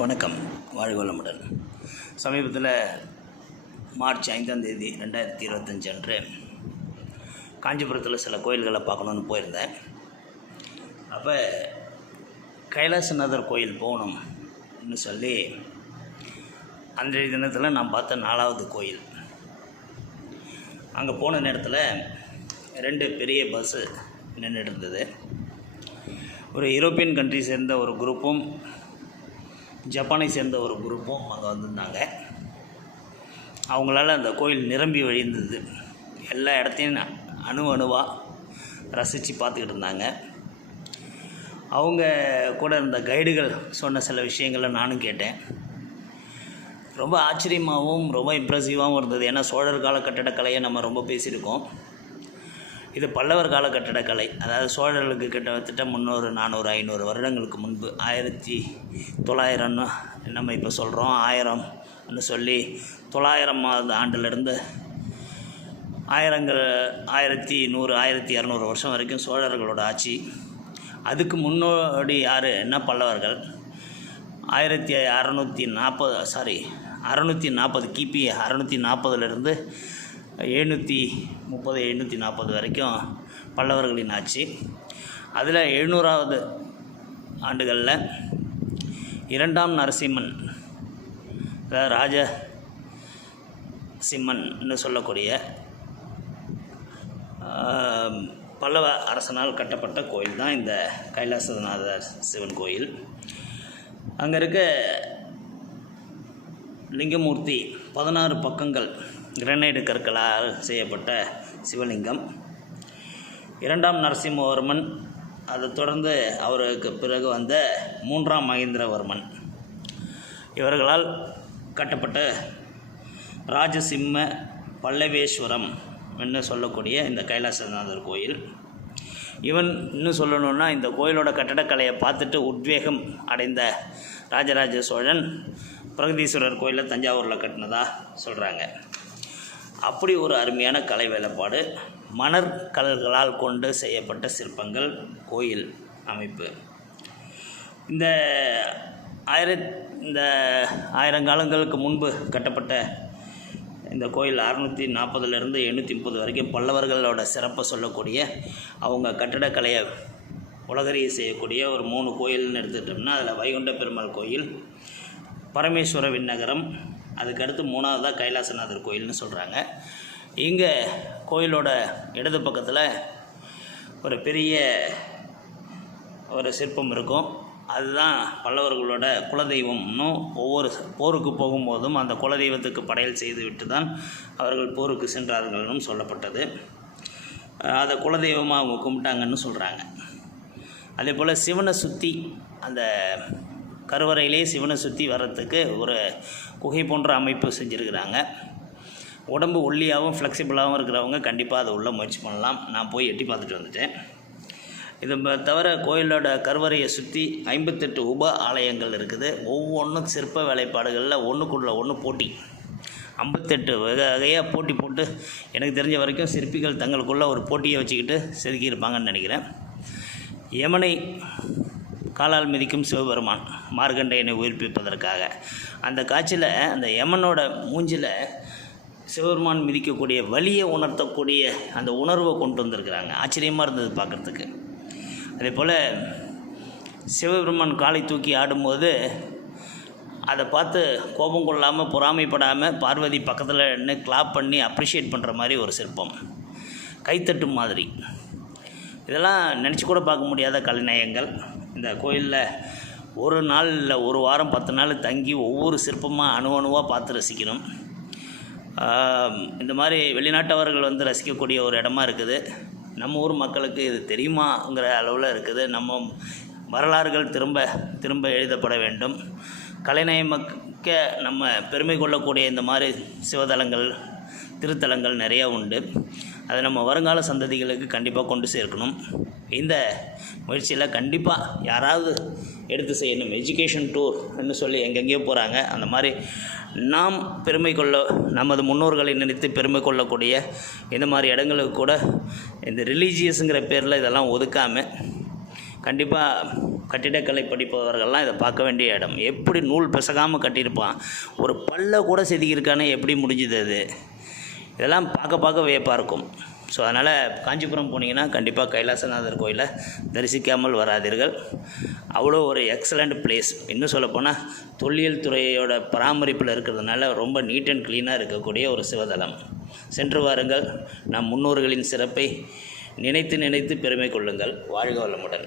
வணக்கம். வாழ்க வளமுடன். சமீபத்தில் மார்ச் 5ஆம் தேதி 2025 அன்று காஞ்சிபுரத்தில் சில கோயில்களை பார்க்கணுன்னு போயிருந்தேன். அப்போ கைலாசநாதர் கோயில் போகணும்னு சொல்லி அன்றைய தினத்தில் நான் பார்த்த 4வது கோயில். அங்கே போன நேரத்தில் 2 பெரிய பஸ்ஸு நின்றுட்டு இருந்தது. ஒரு யூரோப்பியன் கண்ட்ரி சேர்ந்த ஒரு குரூப்பும் ஜப்பானை சேர்ந்த ஒரு குரூப்பும் அங்கே வந்திருந்தாங்க. அவங்களால அந்த கோயில் நிரம்பி வழிந்தது. எல்லா இடத்தையும் அணுவாக ரசித்து பார்த்துக்கிட்டு இருந்தாங்க. அவங்க கூட இருந்த கைடுகள் சொன்ன சில விஷயங்களை நானும் கேட்டேன். ரொம்ப ஆச்சரியமாகவும் ரொம்ப இம்ப்ரெசிவாகவும் இருந்தது. ஏன்னா சோழர் கால கட்டடக்கலையை நம்ம ரொம்ப பேசியிருக்கோம். இது பல்லவர் கால கட்டடக்கலை. அதாவது சோழர்களுக்கு கிட்டத்தட்ட 300, 400, 500 வருடங்களுக்கு முன்பு 1900 நம்ம இப்போ சொல்கிறோம் 1000ன்னு சொல்லி 900வது ஆண்டிலிருந்து 1100, 1200 வருஷம் வரைக்கும் சோழர்களோட ஆட்சி. அதுக்கு முன்னோடி யார் என்ன பல்லவர்கள் 640 கிபி 640லேருந்து 730-740 வரைக்கும் பல்லவர்களின் ஆட்சி. அதில் 700வது ஆண்டுகளில் 2ஆம் நரசிம்மன், அதாவது ராஜசிம்மன்னு சொல்லக்கூடிய பல்லவ அரசனால் கட்டப்பட்ட கோயில் தான் இந்த கைலாசநாதர் சிவன் கோயில். அங்கே இருக்க லிங்கமூர்த்தி 16 பக்கங்கள் கிரனைடு கற்களால் செய்யப்பட்ட சிவலிங்கம். 2ஆம் நரசிம்மவர்மன், அதை தொடர்ந்து அவருக்கு பிறகு வந்த 3ஆம் மகேந்திரவர்மன் இவர்களால் கட்டப்பட்ட ராஜசிம்ம பல்லவேஸ்வரம் என்று சொல்லக்கூடிய இந்த கைலாசநாதர் கோயில். இன்னும் சொல்லணுன்னா இந்த கோயிலோட கட்டடக்கலையை பார்த்துட்டு உத்வேகம் அடைந்த ராஜராஜ சோழன் பிரகதீஸ்வரர் கோயிலை தஞ்சாவூரில் கட்டினதாக சொல்கிறாங்க. அப்படி ஒரு அருமையான கலை வேலைப்பாடு, மணற்கல்களால் கொண்டு செய்யப்பட்ட சிற்பங்கள், கோயில் அமைப்பு. இந்த 1000 காலங்களுக்கு முன்பு கட்டப்பட்ட இந்த கோயில் 640லேருந்து 730 வரைக்கும் பல்லவர்களோட சிறப்பை சொல்லக்கூடிய, அவங்க கட்டடக்கலையை உலகறிய செய்யக்கூடிய ஒரு 3 கோயில்னு எடுத்துக்கிட்டோம்னா அதில் வைகுண்ட பெருமாள் கோயில், பரமேஸ்வர விண்ணகரம், அதுக்கடுத்து 3ஆவதாக கைலாசநாதர் கோயில்னு சொல்கிறாங்க. இங்கே கோயிலோட இடது பக்கத்தில் ஒரு பெரிய ஒரு சிற்பம் இருக்கும். அதுதான் பல்லவர்களோட குலதெய்வம்னும், ஒவ்வொரு போருக்கு போகும்போதும் அந்த குலதெய்வத்துக்கு படையல் செய்து விட்டு தான் அவர்கள் போருக்கு சென்றார்கள்னு சொல்லப்பட்டது. அதை குலதெய்வமாக அவங்க கும்பிட்டாங்கன்னு சொல்கிறாங்க. அதே போல் சிவனை சுற்றி, அந்த கருவறையிலே சிவனை சுற்றி வர்றதுக்கு ஒரு குகை போன்ற அமைப்பு செஞ்சுருக்கிறாங்க. உடம்பு ஒல்லியாகவும் ஃப்ளெக்சிபிளாகவும் இருக்கிறவங்க கண்டிப்பாக அதை உள்ள முயற்சி பண்ணலாம். நான் போய் எட்டி பார்த்துட்டு வந்துட்டேன். இது தவிர கோயிலோட கருவறையை சுற்றி 58 உப ஆலயங்கள் இருக்குது. ஒவ்வொன்றும் சிற்ப வேலைப்பாடுகளில் ஒன்றுக்குள்ள ஒன்று போட்டி, 58 வகையாக போட்டி போட்டு எனக்கு தெரிஞ்ச வரைக்கும் சிற்பிகள் தங்களுக்குள்ளே ஒரு போட்டியை வச்சுக்கிட்டு செதுக்கியிருப்பாங்கன்னு நினைக்கிறேன். யமனை காலால் மிதிக்கும் சிவபெருமான் மார்கண்டேயனை உயிர்ப்பிப்பதற்காக அந்த காட்சியில் அந்த யமனோட மூஞ்சில் சிவபெருமான் மிதிக்கக்கூடிய வலியை உணர்த்தக்கூடிய அந்த உணர்வை கொண்டு வந்திருக்கிறாங்க. ஆச்சரியமாக இருந்தது பார்க்குறதுக்கு. அதே போல் சிவபெருமான் காலை தூக்கி ஆடும்போது அதை பார்த்து கோபம் கொள்ளாமல் பொறாமைப்படாமல் பார்வதி பக்கத்தில் நின்று கிளாப் பண்ணி அப்ரிஷியேட் பண்ணுற மாதிரி ஒரு சிற்பம், கைத்தட்டும் மாதிரி. இதெல்லாம் நினச்சி கூட பார்க்க முடியாத கலைநயங்கள். இந்த கோயிலில் ஒரு நாள் இல்லை, ஒரு வாரம் 10 நாள் தங்கி ஒவ்வொரு சிற்பமாக அணுவாக பார்த்து ரசிக்கணும். இந்த மாதிரி வெளிநாட்டவர்கள் வந்து ரசிக்கக்கூடிய ஒரு இடமா இருக்குது. நம்ம ஊர் மக்களுக்கு இது தெரியுமாங்கிற அளவில் இருக்குது. நம்ம வரலாறுகள் திரும்ப எழுதப்பட வேண்டும். கலைநயமிக்க நம்ம பெருமை கொள்ளக்கூடிய இந்த மாதிரி சிவதலங்கள், திருத்தலங்கள் நிறையா உண்டு. அதை நம்ம வருங்கால சந்ததிகளுக்கு கண்டிப்பாக கொண்டு சேர்க்கணும். இந்த முயற்சியில் கண்டிப்பாக யாராவது எடுத்து செய்யணும். எஜுகேஷன் டூர்னு சொல்லி எங்கெங்கேயோ போகிறாங்க. அந்த மாதிரி நாம் பெருமை கொள்ள, நமது முன்னோர்களை நினைத்து பெருமை கொள்ளக்கூடிய இந்த மாதிரி இடங்களுக்கு கூட இந்த ரிலீஜியஸுங்கிற பேரில் இதெல்லாம் ஒதுக்காமல் கண்டிப்பாக கட்டிடக்கலை படிப்பவர்கள்லாம் இதை பார்க்க வேண்டிய இடம். எப்படி நூல் பிசகாமல் கட்டியிருப்பான், ஒரு பல்ல கூட செதுக்கியிருக்கானே, எப்படி முடிஞ்சுது அது, இதெல்லாம் பார்க்க வியப்பாக இருக்கும். ஸோ அதனால் காஞ்சிபுரம் போனீங்கன்னா கண்டிப்பாக கைலாசநாதர் கோயிலை தரிசிக்காமல் வராதீர்கள். அவ்வளோ ஒரு எக்ஸலண்ட் பிளேஸ். இன்னும் சொல்லப்போனால் தொல்லியல் துறையோட பராமரிப்பில் இருக்கிறதுனால ரொம்ப நீட் அண்ட் க்ளீனாக இருக்கக்கூடிய ஒரு சிவதலம். சென்று வாருங்கள். நம் முன்னோர்களின் சிறப்பை நினைத்து பெருமை கொள்ளுங்கள். வாழ்க வளமுடன்.